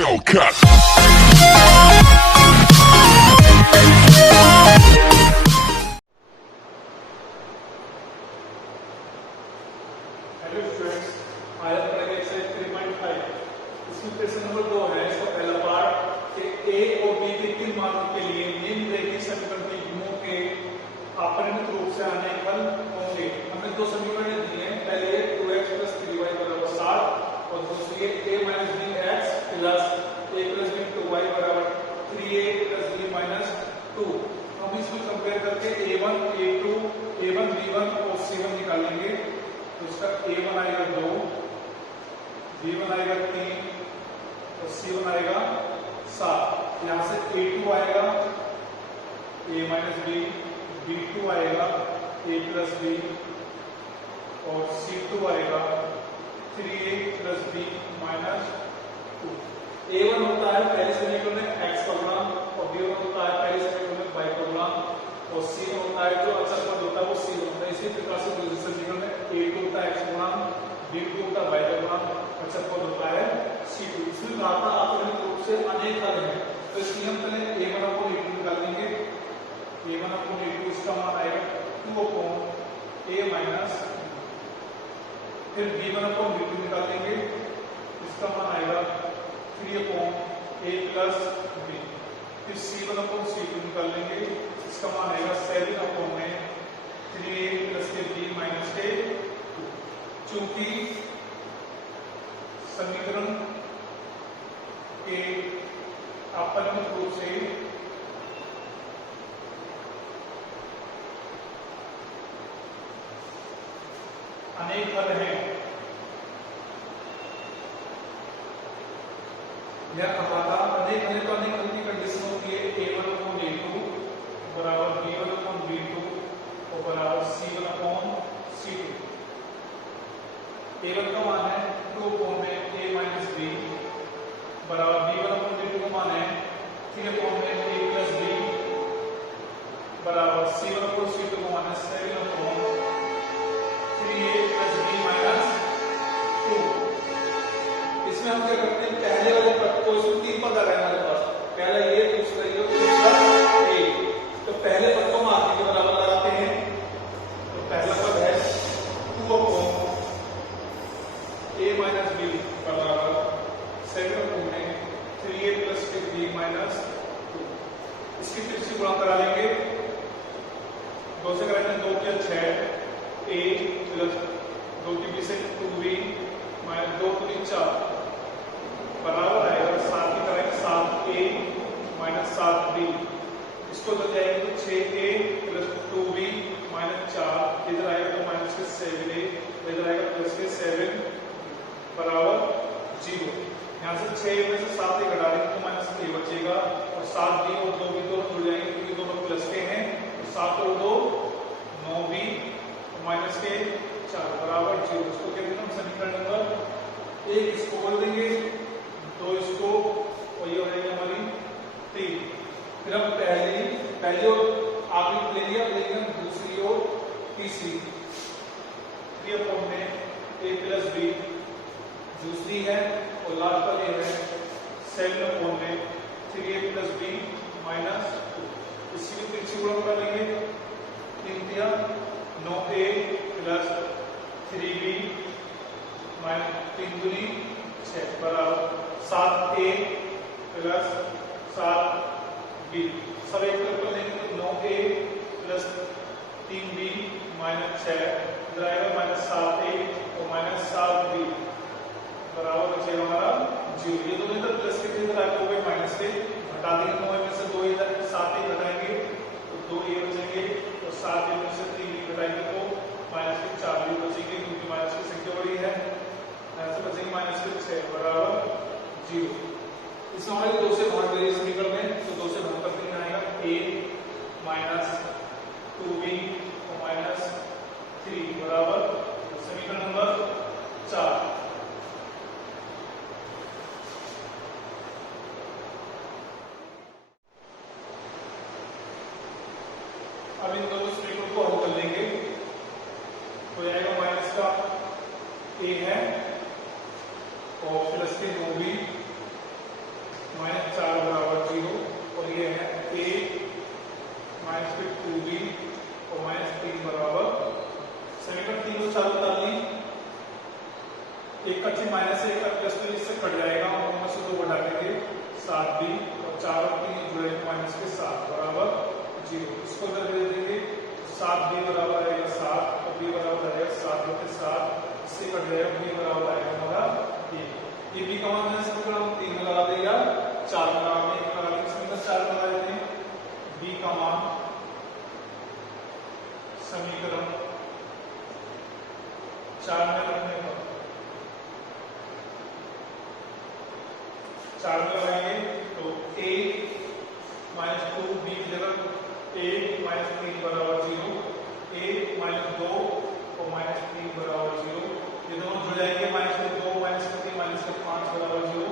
Hellcat. Hello students, आज हम पढ़ेंगे एक्सरसाइज 3.5। इसमें क्वेश्चन नंबर 2 है। इसका पहला पार्ट कि ए और बी के तीन मानों के लिए निम्नलिखित समीकरण के गुणों के अपरिमित रूप से आने हल होंगे। हमें दो समीकरण दिए हैं। पहले 2x + 3y = 7 और दूसरी a - bx + a + b 2y = 3a + b - 2। हम इसमें कंपेयर करके a1 a2 a1 b1 और c1 निकालेंगे। तो इसका a1 आएगा 2, b1 आएगा 3 और c1 आएगा 7। यहाँ से a2 आएगा a - b, b2 आएगा a + b और c2 आएगा 3a + b - 2। a1 होता है पहले समीकरण में x का गुणांक और b1 होता है पहले समीकरण में y का गुणांक और c1 होता है जो अचर पद होता है वो c1 होता है। इसी प्रकार से दूसरे समीकरण में a2 होता है x गुणांक, b2 होता है y का गुणांक, अचर पद होता है c2। इसमें कहा था अपरिमित रूप से अनेक हल है। तो इस नियम के लिए a1/a2 निकाल देंगे। a1/a2 इसका मान आएगा 2/a - फिर b1/b2 निकाल देंगे। इसका मान आएगा 3/a + b। फिर c1/c2 निकाल लेंगे। इसका मान आएगा 7/3a + b - 2। चूंकि समीकरण के अपरिमित रूप से अनेक हल हैं, यह कहा था। अनेक हल तो अनेक हल की कंडीशन होती है a1/a2 बराबर b1/b2 और बराबर c1/c2। a1 का मान है 2/a - b बराबर b1/b2 का मान है 3/a + b बराबर c1/c2 का मान है 7/3a + b - 2। इसमें हम क्या करते हैं, पहले वाले पद को, इसमें तीन पद आ रहे हैं हमारे पास। पहला ये, दूसरा ये, तीसरा ये। तो पहले पद को हम आगे के बराबर लगाते हैं। तो पहला पद है 2/a - b बराबर 7/3a + b - 2। इसकी फिर से गुणा करा लेंगे। 2 से करेंगे 2 के 6 a + 2 की b से 2b - 2 × 3 4 बराबर आएगा 7 की करेंगे 7a - 7b। इसको तो जाएंगे तो 6a + 2b - 4 इधर आएगा तो -7a इधर आएगा +7 बराबर 0। यहाँ से 6 में से 7 घटा देंगे तो -a बचेगा और 7b और 2b दोनों जुड़ जाएंगे क्योंकि दोनों प्लस के हैं। तो 7 और 2 9b -4 बराबर 0। इसको कहते हैं हम समीकरण नंबर 1 इसको बोल देंगे, 2 इसको और ये हो जाएगी हमारी 3। फिर हम पहली और आखिरी ले लिया, लेकिन हम दूसरी और तीसरी 3/a + b दूसरी है और लास्ट पर ये है 7/3a + b - 2। इसी को फिर से गुणा कर लेंगे। 3 दिया 9a + 3b - 3 दूनी 6 बराबर 7a + 7b। सब एक तरफ कर लेंगे तो 9a + 3b - 6 इधर आएगा -7a और -7b बराबर बचेगा हमारा 0। ये दोनों इधर प्लस के थे, इधर आके हो गए माइनस के। हटा देंगे 9 में से 2 इधर 7a घटाएंगे तो 2a बचेंगे और 7a में से 3b घटाएंगे तो -4b बचेंगे क्योंकि माइनस की संख्या बड़ी है। ऐसे बचेंगे -6 बराबर 0। इसमें हमारे 2 से भाग करें समीकरण में तो 2 से भाग करते हैं आएगा a - 2b और -3 बराबर समीकरण नंबर 4। अब इन दोनों समीकरणों को हल कर लेंगे तो आएगा माइनस का a है और प्लस के 9b बी और 4 और 3 जुड़े माइनस के 7 बराबर 0। इसको इधर दे देंगे 7b बराबर आएगा 7 और b बराबर आएगा 7 बटे 7, इससे कट जाएगा b बराबर आएगा हमारा 1। ये b का मान है समीकरण हम 3 में लगा देगा 4 में लगा देंगे, लगा देंगे समीकरण 4 में लगा देते हैं। b का मान समीकरण 4 में रखने पर 4 में लगाएंगे तो a माइनस 2b की जगह a माइनस 3 बराबर 0, a माइनस 2 और माइनस 3 बराबर 0, ये दोनों जुड़ जाएंगे माइनस 2 माइनस 3 माइनस 5 बराबर 0,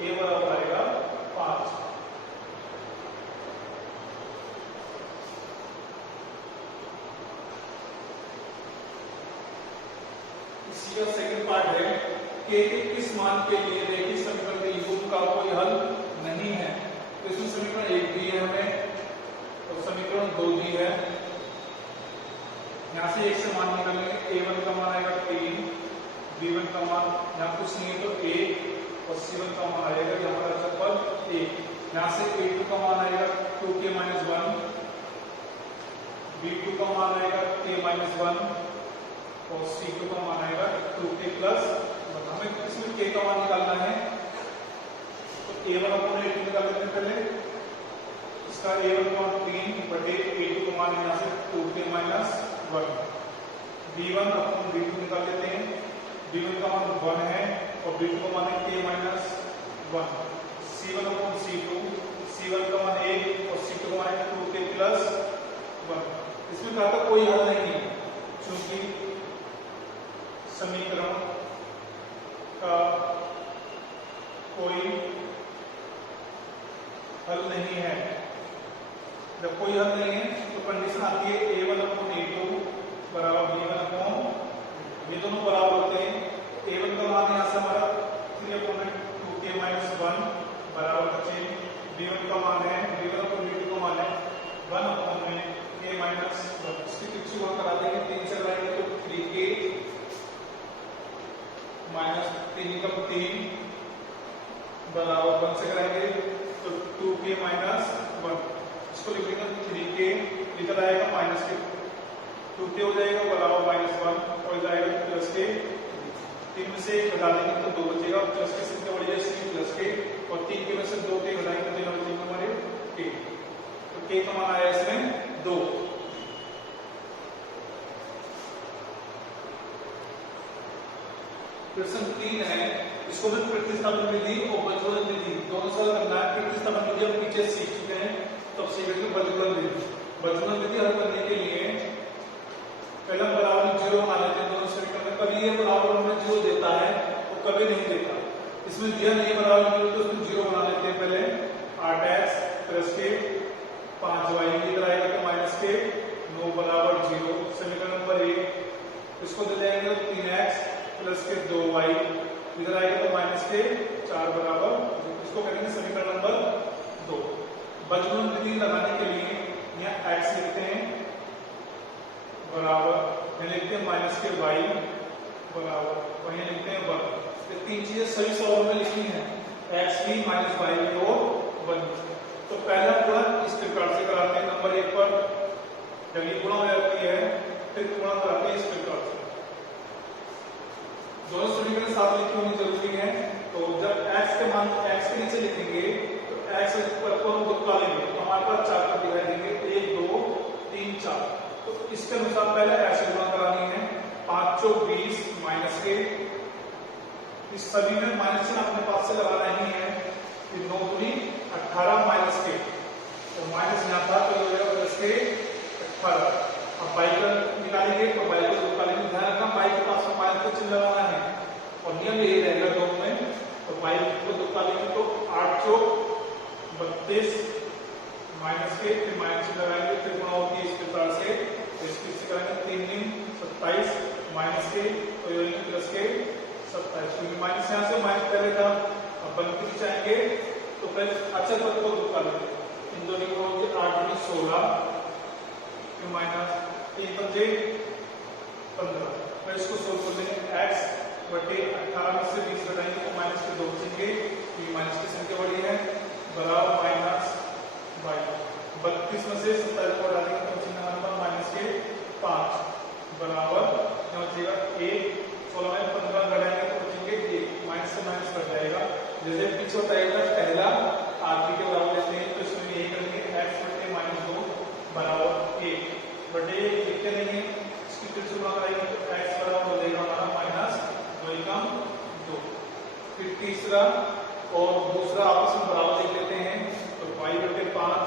a बराबर आएगा 5। इसी का सेकंड पार्ट है k के किस मान के लिए रेखीय समीकरण के योग का कोई हल नहीं है। तो इसमें समीकरण 1 दी है हमें और समीकरण 2 दी है। यहाँ से एक से मान निकालेंगे, a1 का मान आएगा 3, b1 का मान यहाँ कुछ नहीं है तो 1 और c1 का मान आएगा यहाँ पर चप्पल 1। यहाँ से a2 का मान आएगा 2k माइनस 1, b2 का मान आएगा k माइनस 1 और c2 का मान आएगा 2k प्लस 1। हमें इसमें k का मान निकालना है तो a1 अपॉन a2 निकाल लेते हैं पहले। इसका a1 का मान 3 बटे a2 का मान यहाँ से 2k minus 1। b1 upon b2 निकाल लेते हैं, b1 का मान 1 है और b2 का मान है k minus 1। c1 upon c2, c1 का मान 1 और c2 का मान है 2k प्लस 1। इसमें कहा था कोई हल नहीं है क्योंकि समीकरण का कोई हल नहीं है। जब कोई हल नहीं है तो कंडीशन आती है a1 अपॉन a2 बराबर b1 अपॉन, ये दोनों बराबर होते हैं। a1 का मान यहाँ से हमारा 3 अपॉन 2k माइनस 1 बराबर बचे, b1 का मान है b1 अपॉन b2 का मान है 1 अपॉन में k माइनस 1। इसकी पिक्चर वहां करा देंगे, 3 से कराएंगे तो 3k माइनस 3 का 3 बराबर 1 से कराएंगे तो 2k माइनस 1। इसको लिखेंगे 3k इधर आएगा माइनस के 2k हो जाएगा बराबर माइनस 1 और इधर आएगा प्लस के। 3 में से 1 घटा देंगे तो 2 बचेगा, प्लस के संख्या बढ़ जाएगी प्लस के और 3 के में से 2k घटाएंगे तो यहाँ बचेगा हमारे k। तो k का मान आया इसमें 2। प्रश्न 3 है, इसको भी प्रतिस्थापन विधि और बजगुणन विधि दोनों से करना है। प्रतिस्थापन विधि हम पीछे सीख चुके हैं, तब सीखेंगे बजगुणन विधि। बजगुणन विधि हल करने के लिए पहले हम बराबर 0 बना लेते हैं दोनों समीकरण में। कभी ये बराबर हमें 0 देता है और कभी नहीं देता। इसमें दिया नहीं बराबर मिले तो उसमें 0 बना लेते हैं पहले। 8x प्लस के 5y इधर आएगा तो माइनस के 9 बराबर 0। समीकरण नंबर 1 इसको दे जाएंगे 3x प्लस के 2y इधर आएगा तो माइनस के 4 बराबर, इसको करेंगे समीकरण नंबर 2। बजगुणन विधि लगाने के लिए यहाँ x लिखते हैं बराबर, यहाँ लिखते हैं माइनस के y बराबर, वहीं लिखते हैं 1। ये तीन चीजें सही सवालों में लिखी हैं, x भी माइनस y भी और 1। तो पहला गुणन इस प्रकार से कराते हैं नंबर 1 पर, जब ये गुणा हो जाती है फिर गुणा कराते हैं इस प्रकार से। दोनों समीकरण साथ लिखी होनी जरूरी है। तो जब x के मान x के नीचे लिखेंगे तो x पर हम दुक्का लेंगे तो हमारे पास 4 पर दिखाई देंगे 1 2 3 4। तो इसके अनुसार पहले ऐसे गुणा करानी है। 5 चौक 20 माइनस के, इस सभी में माइनस चिन्ह अपने पास से लगाना ही है। 9 दूनी 18 माइनस के, तो माइनस यहाँ था तो ये प्लस के 18। अब बाई का निकालेंगे तो बाई को दुक्का लेंगे। ध्यान रखना बाई के पास में माइनस का चिन्ह लगाना है और नियम यही रहेगा दोनों में। तो बाई को दुक्का लेंगे तो 8 चौक 32 माइनस के, फिर माइनस चिन्ह लगाएंगे, फिर गुणा होती है इस प्रकार से। तो इसकी से कराएंगे 3 दिन 27 माइनस के तो ये प्लस के 27, क्योंकि माइनस यहाँ से माइनस पहले था। अब बन के चाहेंगे तो पहले अचर पद को दुक्का लेंगे। इन दोनों को 8 दूनी 16 फिर माइनस 3 पंजे 15। मैं इसको सोल्व कर लेंगे। x बटे 18 में से 20 घटाएंगे तो माइनस के 2 बचेंगे, क्योंकि माइनस की संख्या बड़ी है। बराबर माइनस वाई। 32 में से 27 को डालेंगे तो बचेगा हमारे पास माइनस के 5 बराबर क्या बचेगा 1। 16 में 15 घटाएंगे तो बचेंगे 1, माइनस से माइनस कट जाएगा। जैसे पीछे बताएगा पहला आरबी के बराबर लेते हैं तो इसमें यही करेंगे x बटे -2 बराबर 1 बटे लिखते नहीं है, इसकी फिर से गुणा करेंगे तो x बराबर हो जाएगा हमारा -2 एकम 2। फिर तीसरा और दूसरा आपस में बराबर लिख लेते हैं तो y बटे 5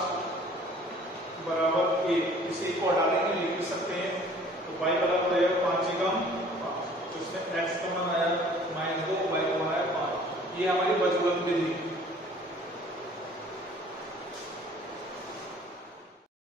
बराबर 1, इसे को हटा देंगे लिख भी सकते हैं तो y बराबर हो जाएगा 5 एकम 5। तो इसमें x का मान आया -2, y का मान आया 5। ये हमारी बचगुलन विधि।